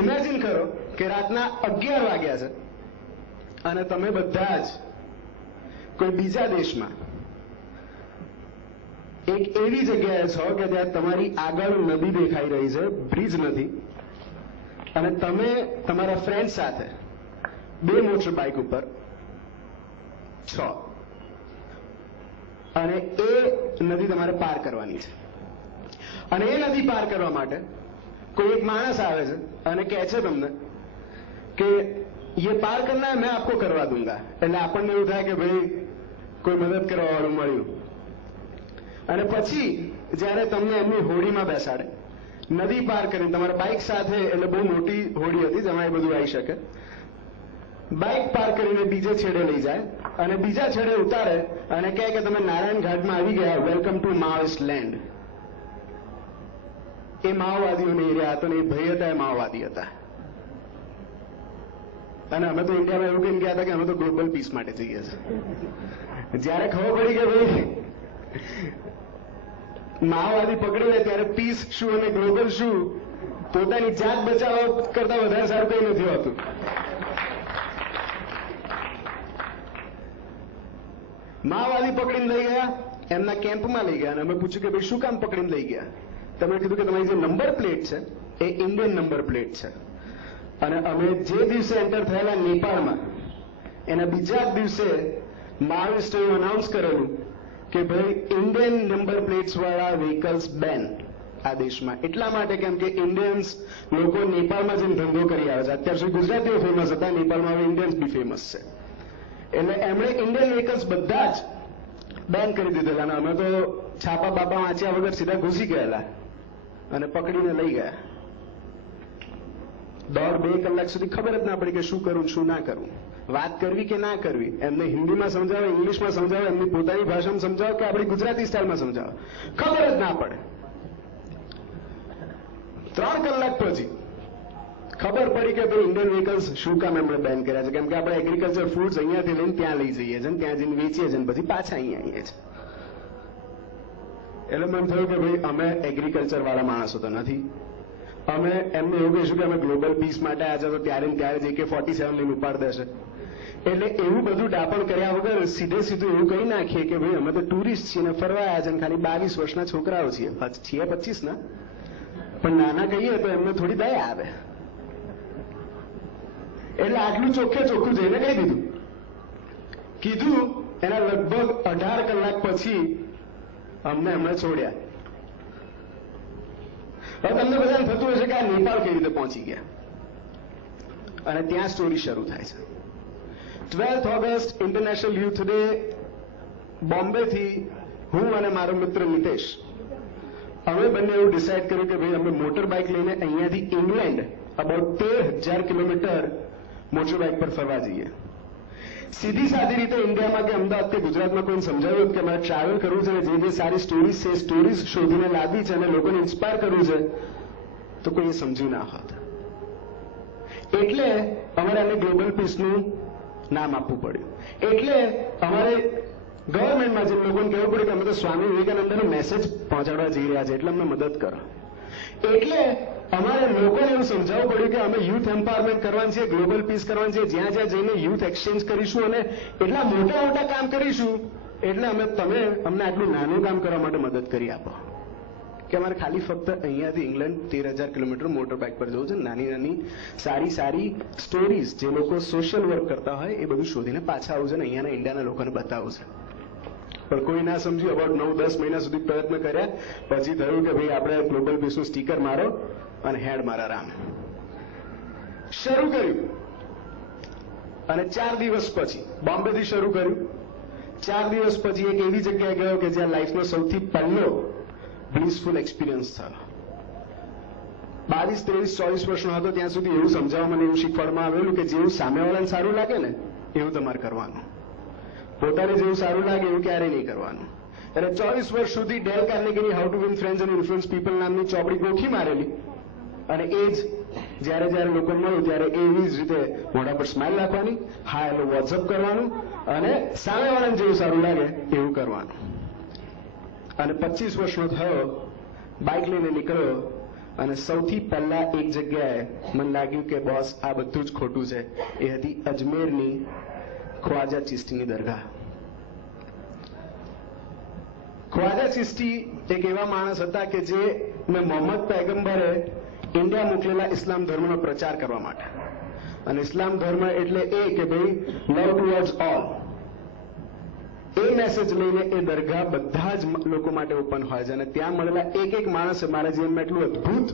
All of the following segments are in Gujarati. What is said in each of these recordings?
ઇમેજિન કરો કે રાતના 11 વાગ્યા છે અને તમે બધા જ કોઈ બીજા દેશમાં એક એવી જગ્યાએ છો કે ત્યાં તમારી આગળ નદી દેખાઈ રહી છે, બ્રિજ નથી, અને તમે તમારા ફ્રેન્ડ સાથે 2 મોટર બાઇક ઉપર છો અને એ નદી તમારે પાર કરવાની છે. અને એ નદી પાર કરવા માટે કોઈ એક માણસ આવે છે અને કહે છે તમને કે ये पार करना है, मैं आपको करवा दूंगा. એટલે આપણને એવું થાય કે ભાઈ કોઈ મદદ કરવા વાળું મળ્યું. અને પછી જ્યારે તમને એમની હોડીમાં બેસાડે, નદી પાર કરીને તમારા બાઇક સાથે, એટલે બહુ મોટી હોડી હતી જેમાં એ બધું આવી શકે, બાઇક પાર કરીને બીજે છેડે લઈ જાય અને બીજા છેડે ઉતારે અને કહે કે તમે નારાયણ ઘાટમાં આવી ગયા, વેલકમ ટુ માઓઇસ્ટ લેન્ડ. એ માઓવાદીઓને એરિયા હતો ને એ ભાઈ હતા, એ માઓવાદી હતા. અને અમે તો ઇન્ડિયામાં એવું કેમ ગયા હતા કે અમે તો ગ્લોબલ પીસ માટે જઈએ છીએ. જ્યારે ખબર પડી કે ભાઈ માઓવાદી પકડીને ત્યારે પીસ શું અને ગ્લોબલ શું, પોતાની જાત બચાવવા કરતા વધારે સારું કંઈ નથી હોતું. માઓવાદી પકડીને લઈ ગયા, એમના કેમ્પમાં લઈ ગયા અને અમે પૂછ્યું કે ભાઈ શું કામ પકડીને લઈ ગયા? તમે કીધું કે તમારી જે નંબર પ્લેટ છે એ ઇન્ડિયન નંબર પ્લેટ છે. અને અમે જે દિવસે એન્ટર થયેલા નેપાળમાં, એના બીજા જ દિવસે માઓઇસ્ટોએ અનાઉન્સ કરેલું કે ભાઈ ઇન્ડિયન નંબર પ્લેટ્સ વાળા વ્હીકલ્સ બેન આ દેશમાં. એટલા માટે કેમ કે ઇન્ડિયન્સ લોકો નેપાળમાં જઈને ધંધો કરી આવે છે. અત્યાર સુધી ગુજરાતીઓ ફેમસ હતા, નેપાળમાં હવે ઇન્ડિયન્સ બી ફેમસ છે. એટલે એમણે ઇન્ડિયન વ્હીકલ્સ બધા જ બેન કરી દીધેલા. અને અમે તો છાપા બાપા વાંચ્યા વગર સીધા ઘૂસી ગયેલા અને પકડીને લઈ ગયા. 1.5-2 કલાક સુધી ખબર જ ના પડી કે શું કરું શું ના કરું, વાત કરવી કે ના કરવી. એમને હિન્દીમાં સમજાવો, ઇંગ્લિશમાં સમજાવો, એમની પોતાની ભાષામાં સમજાવો કે આપણી ગુજરાતી સ્ટાઇલમાં સમજાવો, ખબર જ ના પડે. 3 કલાક પછી ખબર પડી કે ભાઈ ઇન્ડિયન વ્હીકલ્સ શું કામ એમણે બેન કર્યા છે. કેમ કે આપણે એગ્રીકલ્ચર ફૂડ્સ અહીંયાથી લઈને ત્યાં લઈ જઈએ છીએ, ત્યાં જઈને વેચીએ છીએ, પછી પાછા અહીંયા આવીએ છીએ. એટલે મને થયું કે ભાઈ અમે એગ્રીકલ્ચર વાળા માણસો તો નથી. અમે એમને એવું કહીશું કે અમે ગ્લોબલ પીસ માટે આજે તો ત્યારે ને ત્યારે AK-47 લઈને ઉપાડ દેશે. એટલે એવું બધું ડાપણ કર્યા વગર સીધું એવું કહી નાખીએ કે ભાઈ અમે તો ટુરિસ્ટ છીએ ને ફરવા આવ્યા છે, ખાલી 22 વર્ષના છોકરાઓ છીએ. 25 ના પણ નાના કહીએ તો એમને થોડી દયા આવે. એટલે આટલું ચોખ્ખું જઈને કહી કીધું. એના લગભગ 18 કલાક પછી અમને એમણે છોડ્યા. હવે તમને બધાને થતું હશે કે આ નેપાળ કેવી રીતે પહોંચી ગયા, અને ત્યાં સ્ટોરી શરૂ થાય છે. 12th August international youth day, બોમ્બેથી હું અને મારો મિત્ર નિતેશ, અમે બંને એવું ડિસાઇડ કર્યું કે ભાઈ અમે મોટર બાઇક લઈને અહીંયાથી England about 13,000 kilometre motor bike પર ફરવા જઈએ. સીધી સાદી રીતે ઇન્ડિયામાં કે અમદાવાદ કે ગુજરાતમાં કોઈને સમજાવ્યું કે મારે ટ્રાવેલ કરવું છે, જે સારી સ્ટોરીઝ છે સ્ટોરીઝ શોધીને લાવી છે અને લોકોને ઇન્સ્પાયર કરવું છે, તો કોઈ એ સમજ્યું ના હોત. એટલે અમારે આને ગ્લોબલ પીસનું નામ આપવું પડ્યું. એટલે અમારે ગવર્મેન્ટમાં જે લોકોને કહેવું પડ્યું કે અમે તો સ્વામી વિવેકાનંદનો મેસેજ પહોંચાડવા જઈ રહ્યા છે, એટલે અમને મદદ કરો. એટલે અમારે લોકોને એવું સમજાવવું પડ્યું કે અમે યુથ એમ્પાવરમેન્ટ કરવાની છે, ગ્લોબલ પીસ કરવાની છે, જ્યાં જ્યાં જઈને યુથ એક્સચેન્જ કરીશું અને એટલા મોટા કામ કરીશું. એટલે તમે અમને આટલું નાનું કામ કરવા માટે મદદ કરી આપો કે અમારે ખાલી ફક્ત અહીંયાથી ઇંગ્લેન્ડ 13,000 કિલોમીટર મોટર બાઇક પર જવું છે. નાની સારી સ્ટોરીઝ જે લોકો સોશિયલ વર્ક કરતા હોય એ બધું શોધીને પાછા આવું છે ને અહીંયાના ઇન્ડિયાના લોકોને બતાવવું છે. પણ કોઈ ના સમજ્યું. અબાઉટ 9-10 મહિના સુધી પ્રયત્ન કર્યા પછી થયું કે ભાઈ આપણે ગ્લોબલ પીસનું સ્ટીકર મારો અને હેડ મારા રામ. શરૂ કર્યું અને 4 દિવસ પછી બોમ્બેથી શરૂ કર્યું. 4 દિવસ પછી એક એવી જગ્યાએ ગયો કે જ્યાં લાઈફનો સૌથી પહેલો બ્લિસફુલ એક્સપિરિયન્સ થયો. 22, 23, 24 વર્ષનો હતો ત્યાં સુધી એવું સમજાવવા મને એવું શીખવાડવામાં આવેલું કે જેવું સામેવાળાને સારું લાગે ને એવું તમારે કરવાનું, પોતાને જેવું સારું લાગે એવું ક્યારેય નહીં કરવાનું. એટલે 24 વર્ષ સુધી ડેલ કાર્નેગીની how to win friends and influence people નામની ચોપડી ગોખી મારેલી. અને એ જ જ્યારે લોકો મળ્યું ત્યારે એવી જ રીતે મોઢા પર સ્માઇલ રાખવાની, હા હેલો વોટ્સઅપ કરવાનું અને સામેવાળાને જેવું સારું લાગે એવું કરવાનું. અને 25 વર્ષનો થયો, બાઇક લઈને નીકળ્યો અને સૌથી પહેલા એક જગ્યાએ મને લાગ્યું કે બોસ આ બધું જ ખોટું છે. એ હતી અજમેરની ખ્વાજા ચિશ્તીની દરગાહ. ખ્વાજા ચિશ્તી એક એવા માણસ હતા કે જે મોહમ્મદ પૈગંબરે ઇન્ડિયા મોકલેલા ઇસ્લામ ધર્મનો પ્રચાર કરવા માટે. અને ઇસ્લામ ધર્મ એટલે એ કે ભાઈ લવ ટુવર્ડ્સ ઓલ. એ મેસેજ લઈને એ દરગાહ બધા જ લોકો માટે ઓપન હોય છે. અને ત્યાં મળેલા એક માણસે મારા જીવનમાં એટલું અદભુત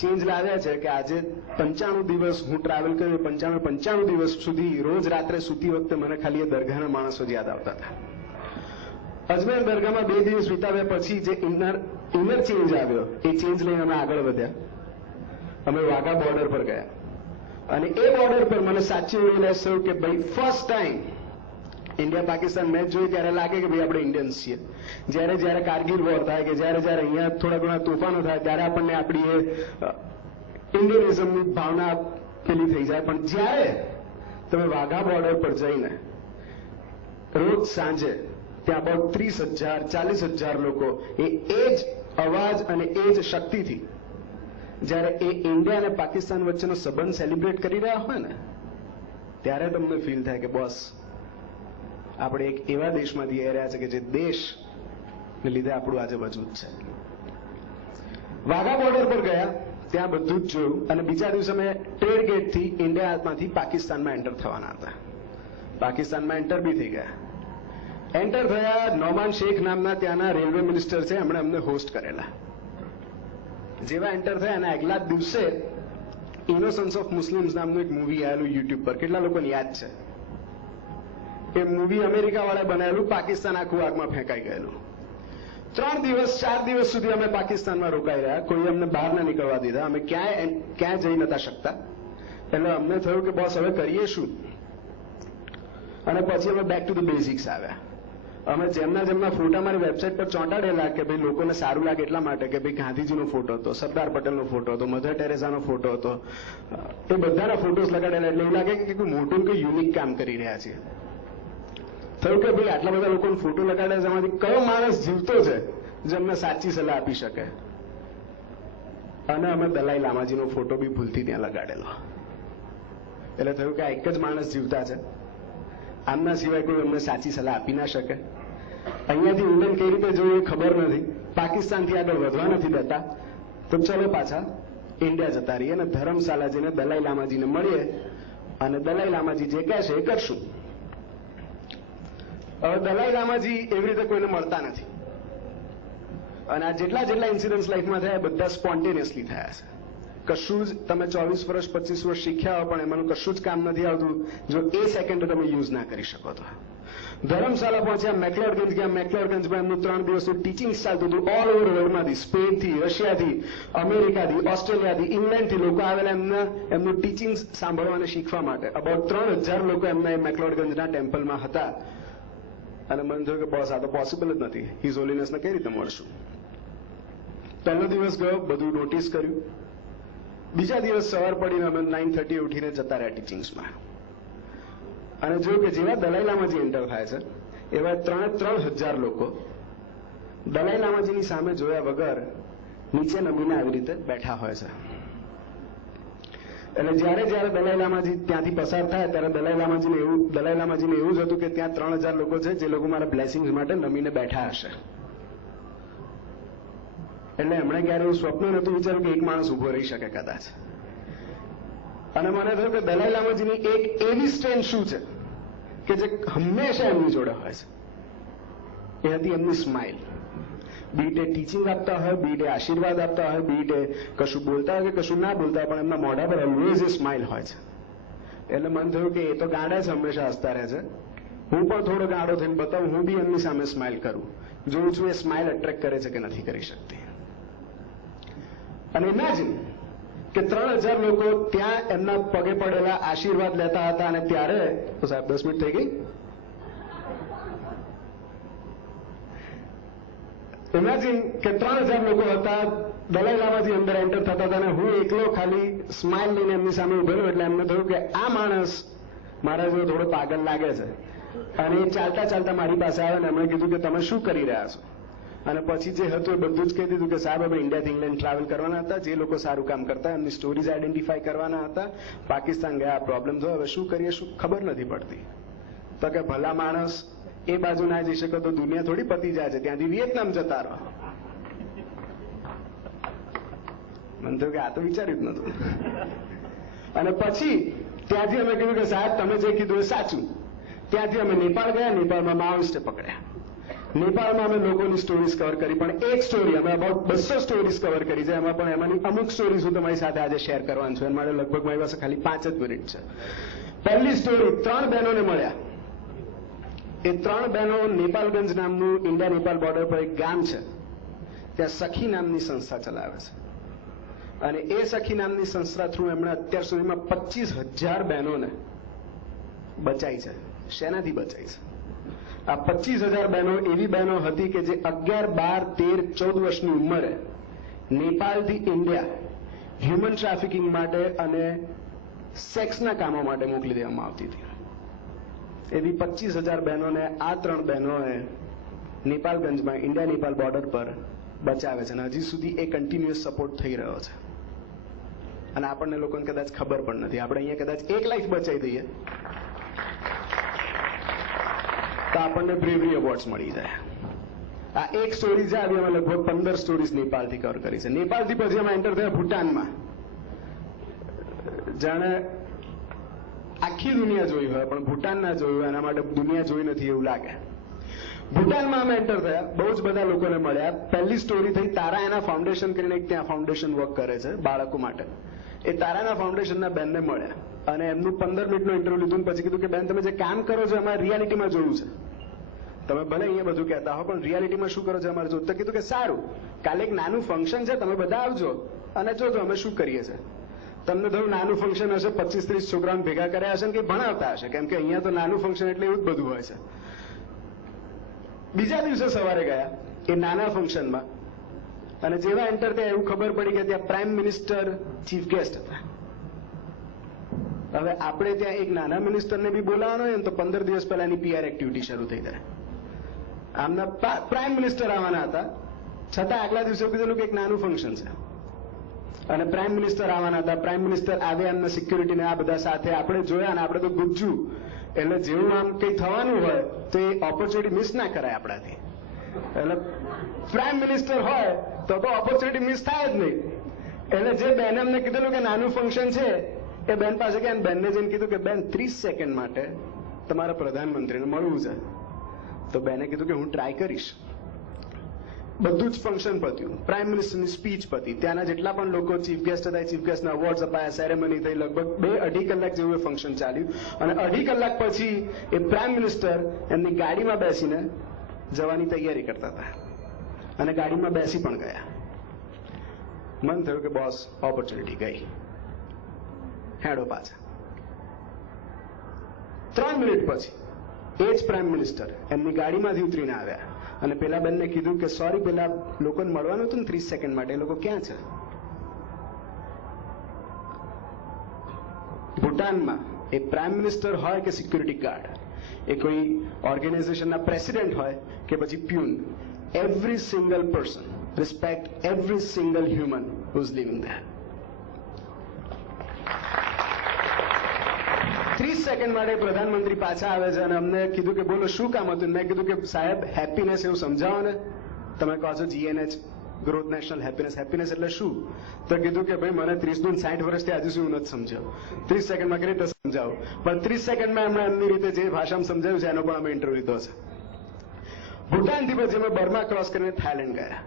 ચેન્જ લાવ્યા છે કે આજે 95 દિવસ હું ટ્રાવેલ કર્યો. 95 દિવસ સુધી રોજ રાત્રે સૂતી વખતે મને ખાલી એ દરગાહના માણસો જ યાદ આવતા હતા. અજમેર દરગાહમાં 2 દિવસ વિતાવ્યા પછી જે ઇનર ચેન્જ આવ્યો એ ચેન્જ લઈને અમે આગળ વધ્યા. અમે વાઘા બોર્ડર પર ગયા અને એ બોર્ડર પર મને સાચી રિયલાઇઝ થયું કે ભાઈ first time India Pakistan match જોઈ ત્યારે લાગે કે ભાઈ આપણે ઇન્ડિયન્સ છીએ. જ્યારે કારગિલ વોર થાય કે જ્યારે અહીંયા થોડા ઘણા તોફાનો થાય ત્યારે આપણને આપણી એ ઇન્ડિયનિઝમની ભાવના પેલી થઈ જાય. પણ જ્યારે તમે વાઘા બોર્ડર પર જઈને રોજ સાંજે ત્યાં અબાઉટ 30,000-40,000 લોકો એ જ અવાજ અને એ જ શક્તિથી જ્યારે એ ઇન્ડિયા અને પાકિસ્તાન વચ્ચેનો સંબંધ સેલિબ્રેટ કરી રહ્યા હોય ને ત્યારે તમને ફીલ થાય કે બોસ આપણે એક એવા દેશમાંથી આવી રહ્યા છે કે જે દેશને લીધે આપણું આજે વજૂદ છે. વાઘા બોર્ડર પર ગયા, ત્યાં બધું જ જોયું અને બીજા દિવસે અમે ટ્રેડ ગેટથી ઇન્ડિયામાંથી પાકિસ્તાનમાં એન્ટર થવાના હતા. પાકિસ્તાનમાં એન્ટર બી થઈ ગયા. એન્ટર થયા, નોમાન શેખ નામના ત્યાંના રેલવે મિનિસ્ટર છે, એમણે અમને હોસ્ટ કરેલા. જેવા એન્ટર થયા અને આગલા જ દિવસે ઇનોસન્સ ઓફ મુસ્લિમ્સ નામનું એક મૂવી આવેલું યુટ્યુબ પર. કેટલા લોકોને યાદ છે? એ મૂવી અમેરિકા વાળા બનાવેલું, પાકિસ્તાન આખું આગમાં ફેંકાઈ ગયેલું. 3 દિવસ 4 દિવસ સુધી અમે પાકિસ્તાનમાં રોકાઈ રહ્યા. કોઈ અમને બહાર ના નીકળવા દીધા. અમે ક્યાં જઈ નતા શકતા. એટલે અમને થયું કે બોસ હવે કરીએ શું? અને પછી અમે બેક ટુ ધ બેઝિક્સ આવ્યા. અમે જેમના ફોટા મારી વેબસાઇટ પર ચોંટાડેલા કે ભાઈ લોકોને સારું લાગે એટલા માટે કે ભાઈ ગાંધીજીનો ફોટો હતો, સરદાર પટેલનો ફોટો હતો, મધર ટેરેસાનો ફોટો હતો, એ બધાના ફોટોસ લગાડેલા. એટલે એવું લાગે કે કોઈ મોટું કોઈ યુનિક કામ કરી રહ્યા છીએ. થયું કે ભાઈ આટલા બધા લોકોને ફોટો લગાડ્યા છે, એમાંથી કયો માણસ જીવતો છે જે અમને સાચી સલાહ આપી શકે? અને અમે દલાઈ લામાજીનો ફોટો બી ભૂલથી ત્યાં લગાડેલો. એટલે થયું કે આ એક જ માણસ જીવતા છે, આમના સિવાય કોઈ અમને સાચી સલાહ આપી ના શકે. અહીંયાથી ઇંગ્લેન્ડ કઈ રીતે જોયું એ ખબર નથી, પાકિસ્તાનથી આગળ વધવા નથી દેતા, તો ચલો પાછા ઇન્ડિયા જતા રહીએ અને ધર્મશાલા જઈને દલાઈ લામાજીને મળીએ અને દલાઈ લામાજી જે કહે છે એ કરશું. હવે દલાઈ લામાજી એવી રીતે કોઈને મળતા નથી અને આ જેટલા ઇન્સિડન્ટ્સ લાઈફમાં થયા બધા સ્પોન્ટેનિયસલી થયા છે. કશું જ તમે 24 વર્ષ 25 વર્ષ શીખ્યા હો પણ એમાંનું કશું જ કામ નથી આવતું જો એ સેકન્ડ તમે યુઝ ના કરી શકો તો. ધર્મશાલા પહોંચ્યા, મેકલોડગંજ ગયા. મેકલોડગંજમાં એમનું 3 દિવસનું ટીચિંગ ચાલતું હતું. ઓલ ઓવર વર્લ્ડમાંથી, સ્પેનથી, રશિયાથી, અમેરિકાથી, ઓસ્ટ્રેલિયાથી, ઇંગ્લેન્ડથી લોકો આવેલા એમનું ટીચિંગ સાંભળવા અને શીખવા માટે. અબાઉટ 3000 લોકો એમના મેકલોડગંજના ટેમ્પલમાં હતા. અને મને થયું કે બોસ આ તો પોસિબલ જ નથી, હિઝ હોલીનેસને કઈ રીતે મળશું? પહેલો દિવસ ગયો, બધું નોટિસ કર્યું. બીજા દિવસ સવાર પડીને અમે 9:30 ઉઠીને જતા રહ્યા ટીચિંગ્સમાં અને જોયું કે જેવા દલાઈ લામાજી એન્ટર થાય છે એવા 3000 લોકો દલાઈ લામાજીની સામે જોયા વગર નીચે નમીને આવી રીતે બેઠા હોય છે. એટલે જ્યારે દલાઈ લામાજી ત્યાંથી પસાર થાય ત્યારે દલાઈ લામાજીને એવું જ હતું કે ત્યાં 3000 લોકો છે જે લોકો મારા બ્લેસિંગ્સ માટે નમીને બેઠા હશે. એટલે એમણે ક્યારે એવું સ્વપ્ન નહોતું વિચાર્યું કે એક માણસ ઉભો રહી શકે કદાચ. અને મને થયું કે દલાઈ લામાજીની એક એવી સ્ટ્રેન્થ શું છે કે જે હંમેશા એમની જોડે હોય છે, એ હતી એમની સ્માઇલ. બીટે ટીચિંગ આપતા હોય, બીટે આશીર્વાદ આપતા હોય, બીટે કશું બોલતા હોય કે કશું ના બોલતા હોય, પણ એમના મોઢા પર ઓલવેઝ એ સ્માઇલ હોય છે. એટલે મને થયું કે એ તો ગાંડા છે, હંમેશા હસતા રહે છે, હું પણ થોડો ગાંડો થઈને બતાવું, હું બી એમની સામે સ્માઇલ કરું, જોઉં છું એ સ્માઇલ એટ્રેક્ટ કરે છે કે નથી કરી શકતી. અને ઇમેજિન કે 3000 લોકો ત્યાં એમના પગે પડેલા આશીર્વાદ લેતા હતા અને ત્યારે તો સાહેબ 10 મિનિટ થઈ ગઈ. ઇમેજિન કે 3000 લોકો હતા, દલાઈ લામાજી અંદર એન્ટર થતા હતા અને હું એકલો ખાલી સ્માઇલ લઈને એમની સામે ઉભેલો. એટલે એમને થયું કે આ માણસ મારા જેવો થોડો પાગલ લાગે છે. અને એ ચાલતા મારી પાસે આવે ને એમણે કીધું કે તમે શું કરી રહ્યા છો? અને પછી જે હતું એ બધું જ કહી દીધું કે સાહેબ હવે ઇન્ડિયાથી ઇંગ્લેન્ડ ટ્રાવેલ કરવાના હતા, જે લોકો સારું કામ કરતા એમની સ્ટોરીઝ આઈડેન્ટિફાઈ કરવાના હતા. પાકિસ્તાન ગયા, પ્રોબ્લેમ થયો, હવે શું કરીએ શું ખબર નથી પડતી. તો કે ભલા માણસ એ બાજુ ના જઈ શકો તો દુનિયા થોડી પતી જાય છે, ત્યાંથી વિયેતનામ જતા રહો. મને થયું કે આ તો વિચાર્યું જ નતું. અને પછી ત્યાંથી અમે કીધું કે સાહેબ તમે જે કીધું એ સાચું. ત્યાંથી અમે નેપાળ ગયા, નેપાળમાં માઓઇસ્ટે પકડ્યા. નેપાળમાં અમે લોકોની સ્ટોરીઝ કવર કરી, પણ એક સ્ટોરી અમે અબાઉટ 200 સ્ટોરીઝ કવર કરી છે, એમાં પણ એમાંની અમુક સ્ટોરીઝ હું તમારી સાથે આજે શેર કરવાનું છું. એ માટે લગભગ મારી પાસે ખાલી 5 જ મિનિટ છે. પહેલી સ્ટોરી, 3 બહેનોને મળ્યા. એ 3 બહેનો નેપાલગંજ નામનું ઇન્ડિયા નેપાલ બોર્ડર પર એક ગામ છે, ત્યાં સખી નામની સંસ્થા ચલાવે છે. અને એ સખી નામની સંસ્થા થ્રુ એમણે અત્યાર સુધીમાં 25,000 બહેનોને બચાઈ છે. શેનાથી બચાઈ છે? આ 25,000 બહેનો એવી બહેનો હતી કે જે 11, 12, 13, 14 વર્ષની ઉંમરે નેપાળથી ઇન્ડિયા હ્યુમન ટ્રાફિકિંગ માટે અને સેક્સના કામો માટે મોકલી દેવામાં આવતી હતી. એવી 25,000 બહેનોને આ 3 બહેનોએ નેપાલગંજમાં ઇન્ડિયા નેપાલ બોર્ડર પર બચાવે છે. અને હજી સુધી એ કન્ટિન્યુઅસ સપોર્ટ થઈ રહ્યો છે. અને આપણને લોકોને કદાચ ખબર પણ નથી. આપણે અહીંયા કદાચ એક લાઈફ બચાવી દઈએ તો આપણને બ્રેવરી એવોર્ડ્સ મળી જાય. આ એક સ્ટોરી છે. આવી અમે લગભગ 15 સ્ટોરીઝ નેપાળથી કવર કરી છે. નેપાળથી પછી અમે એન્ટર થયા ભૂટાનમાં. જાણે આખી દુનિયા જોઈ હોય પણ ભૂટાન ના જોયું હોય, એના માટે દુનિયા જોઈ નથી એવું લાગે. ભૂટાનમાં અમે એન્ટર થયા, બહુ જ બધા લોકોને મળ્યા. પહેલી સ્ટોરી થઈ તારા ફાઉન્ડેશન કરીને એક ત્યાં ફાઉન્ડેશન વર્ક કરે છે બાળકો માટે. એ તારાના ફાઉન્ડેશનના બેનને મળ્યા અને એમનું 15 મિનિટનું ઇન્ટરવ્યુ લીધું. પછી કીધું કે બેન તમે જે કામ કરો છો અમારે રિયાલિટીમાં જોયું છે. તમે ભલે અહીંયા બધું કહેતા હો પણ રિયાલિટીમાં શું કરો છો અમારે જોયું. તો કીધું કે સારું, કાલે એક નાનું ફંક્શન છે, તમે બધા આવજો અને જોજો અમે શું કરીએ છીએ. તમને થોડું નાનું ફંક્શન હશે, 25-30 છોકરાઓને ભેગા કર્યા હશે ને કે ભણાવતા હશે, કેમ કે અહીંયા તો નાનું ફંક્શન એટલે એવું જ બધું હોય છે. બીજા દિવસે સવારે ગયા એ નાના ફંક્શનમાં અને જેવા એન્ટર થયા એવું ખબર પડી કે ત્યાં પ્રાઇમ મિનિસ્ટર ચીફ ગેસ્ટ હતા. હવે આપણે ત્યાં એક નાના મિનિસ્ટરને બી બોલાવવાનો હોય ને તો 15 દિવસ પહેલા એની PR એક્ટિવિટી શરૂ થઈ જાય. આમના પ્રાઇમ મિનિસ્ટર આવવાના હતા, છતાં આગલા દિવસે કીધેલું કે એક નાનું ફંક્શન છે અને પ્રાઇમ મિનિસ્ટર આવવાના હતા. પ્રાઇમ મિનિસ્ટર આવે એમના સિક્યુરિટીને આ બધા સાથે આપણે જોયા અને આપણે તો ગુજ્જુ એટલે જેવું આમ કંઈ થવાનું હોય તો એ ઓપોર્ચ્યુનિટી મિસ ના કરાય આપણાથી. એટલે પ્રાઇમ મિનિસ્ટર હોય તો ઓપોર્ચ્યુનિટી મિસ થાય જ નહીં. એટલે જે બેન અમને કીધેલું કે નાનું ફંક્શન છે એ બેન પાસે ગયા, બેનને જઈને કીધું કે બેન 30 સેકન્ડ માટે તમારા પ્રધાનમંત્રીને મળવું છે. તો બેને કીધું કે હું ટ્રાય કરીશ. બધું જ ફંક્શન પત્યું, પ્રાઇમ મિનિસ્ટરની સ્પીચ પતી, ત્યાંના જેટલા પણ લોકો ચીફ ગેસ્ટ હતા ચીફ ગેસ્ટના અવોર્ડ્સ અપાયા, સેરેમની થઈ, લગભગ 2-2.5 કલાક જેવું એ ફંક્શન ચાલ્યું. અને 2.5 કલાક પછી એ પ્રાઇમ મિનિસ્ટર એમની ગાડીમાં બેસીને જવાની તૈયારી કરતા હતા અને ગાડીમાં બેસી પણ ગયા. મન થયું કે બોસ ઓપોર્ચ્યુનિટી ગઈ, હેડો પાછા. 3 મિનિટ પછી એ જ પ્રાઇમ મિનિસ્ટર એમની ગાડીમાંથી ઉતરીને આવ્યા અને પેલા બેનને કીધું કે સોરી, પેલા લોકોને મળવાનું હતું ને 30 સેકન્ડ માટે, એ લોકો ક્યાં છે? ભૂટાનમાં એ પ્રાઇમ મિનિસ્ટર હોય કે સિક્યુરિટી ગાર્ડ, એ કોઈ ઓર્ગેનાઇઝેશનના પ્રેસિડેન્ટ હોય કે પછી peon, every single person respect every single human who is living there. 30 second માટે પ્રધાનમંત્રી પાછા આવે છે અને અમને કીધું કે બોલો શું કામ હતું. મેં કીધું કે સાહેબ હેપીનેસ એવું સમજાવો ને. તમે કહો છો GNH, growth national happiness. Happiness એટલે શું? તો કીધું કે ભાઈ મને 30-60 વર્ષથી આજે સુધી નથી સમજાવ. 30 સેકન્ડમાં કઈ રીતે સમજાવું? પણ 30 સેકન્ડમાં એમણે એમની રીતે જે ભાષામાં સમજાવ્યું છે એનો પણ અમે ઇન્ટરવ્યુ લીધો છે. ભૂટાનથી પછી અમે બર્મા ક્રોસ કરીને થાઈલેન્ડ ગયા.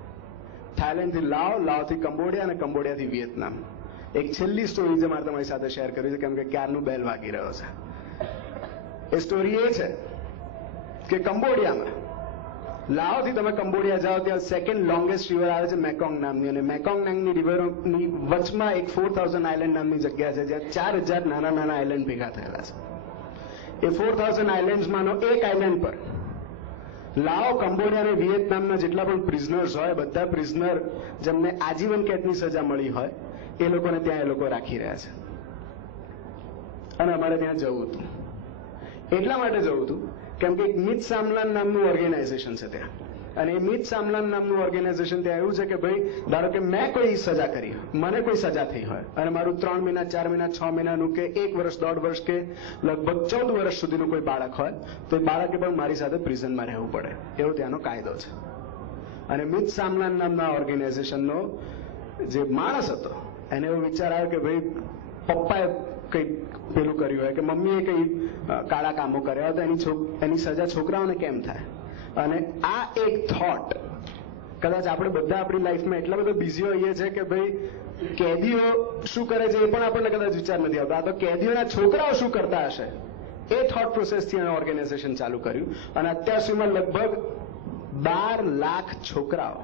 થાઈલેન્ડથી લાવથી કંબોડિયા અને કંબોડિયાથી વિયેતનામ. એક છેલ્લી સ્ટોરી જે મારે તમારી સાથે શેર કરવી છે, કેમ કે ક્યારનું બેલ વાગી રહ્યો છે. એ સ્ટોરી એ છે કે કંબોડિયામાં, લાઓથી તમે કંબોડિયા જાઓ ત્યાં સેકન્ડ લોંગેસ્ટ રિવર આવે છે મેકોંગ નામની, અને મેકોંગ નામની રિવરની વચમાં એક 4000 આઇલેન્ડ નામની જગ્યા છે જ્યાં 4000 નાના નાના આઇલેન્ડ ભેગા થયેલા છે. એ 4000 આઇલેન્ડ્સમાંનો એક આઇલેન્ડ પર લાઓ, કંબોડિયા અને વિયેતનામના જેટલા પણ પ્રિઝનર્સ હોય, બધા પ્રિઝનર જેમને આજીવન કેદની સજા મળી હોય એ લોકોને ત્યાં એ લોકો રાખી રહ્યા છે. અને અમારે ત્યાં જવું હતું. એટલા માટે જવું હતું કેમ કે એક મિત સામલાન નામનું ઓર્ગેનાઇઝેશન છે ત્યાં. અને એ મિત સામલાન નામનું ઓર્ગેનાઇઝેશન ત્યાં એવું છે કે ભાઈ ધારો કે મેં કોઈ સજા કરી, મને કોઈ સજા થઈ હોય અને મારું 3 મહિના 4 મહિના 6 મહિનાનું કે 1 વર્ષ 1.5 વર્ષ કે લગભગ 14 વર્ષ સુધીનું કોઈ બાળક હોય તો એ બાળકે પણ મારી સાથે પ્રિઝનમાં રહેવું પડે, એવો ત્યાંનો કાયદો છે. અને મિત સામલાન નામના ઓર્ગેનાઇઝેશનનો જે માણસ હતો એને એવો વિચાર આવ્યો કે ભાઈ પપ્પાએ કંઈ પેલું કર્યું હોય કે મમ્મીએ કંઈ કાળા કામો કર્યા હોય તો એની સજા છોકરાઓને કેમ થાય. અને આ એક થોટ કદાચ આપણે બધા આપણી લાઈફમાં એટલા બધા બિઝી હોઈએ છે કે ભાઈ કેદીઓ શું કરે છે એ પણ આપણને કદાચ વિચાર નથી આવતો. આ તો કેદીઓના છોકરાઓ શું કરતા હશે એ થોટ પ્રોસેસથી એને ઓર્ગેનાઇઝેશન ચાલુ કર્યું. અને અત્યાર સુધીમાં લગભગ 12 લાખ છોકરાઓ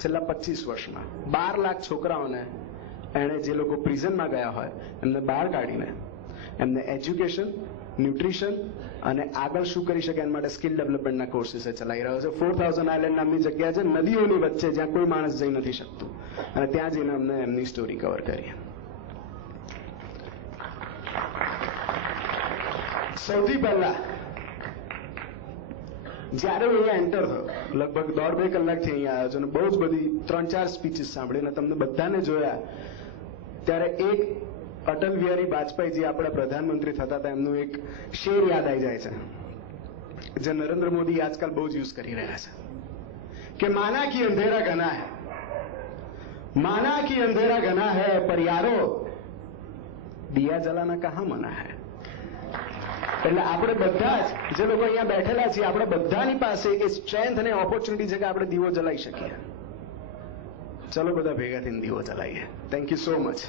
છેલ્લા 25 વર્ષમાં 12 લાખ છોકરાઓને એણે જે લોકો પ્રિઝનમાં ગયા હોય એમને બહાર કાઢીને એમને એજ્યુકેશન, ન્યુટ્રિશન અને આગળ શું કરી શકે એના માટે સ્કિલ ડેવલપમેન્ટના કોર્સીસ ચલાવી રહ્યો છે. 4000 આઇલેન્ડ નામની જગ્યા છે નદીઓની વચ્ચે જ્યાં કોઈ માણસ જઈ નથી શકતું, અને ત્યાં જઈને અમને એમની સ્ટોરી કવર કરી. સૌથી પહેલા જ્યારે હું અહીંયા એન્ટર થયો લગભગ 1.5-2 કલાકથી અહીંયા આવ્યો છું અને બહુ જ બધી 3-4 સ્પીચીસ સાંભળી અને તમને બધાને જોયા ત્યારે એક અટલ બિહારી વાજપેયી જે આપણા પ્રધાનમંત્રી થતા હતા એમનું એક શેર યાદ આવી જાય છે જે નરેન્દ્ર મોદી આજકાલ બહુ જ યુઝ કરી રહ્યા છે કે माना कि अंधेरा घना है, माना कि अंधेरा घना है पर यारो दिया जलाना कहां मना है. એટલે આપણે બધા જ જે લોકો અહીંયા બેઠેલા છીએ આપણે બધાની પાસે એ સ્ટ્રેન્થ અને ઓપોર્ચ્યુનિટી છે કે આપણે દીવો જલાવી શકીએ. ચલો બધા ભેગા થઈને દીવો જલાવીએ. Thank you so much.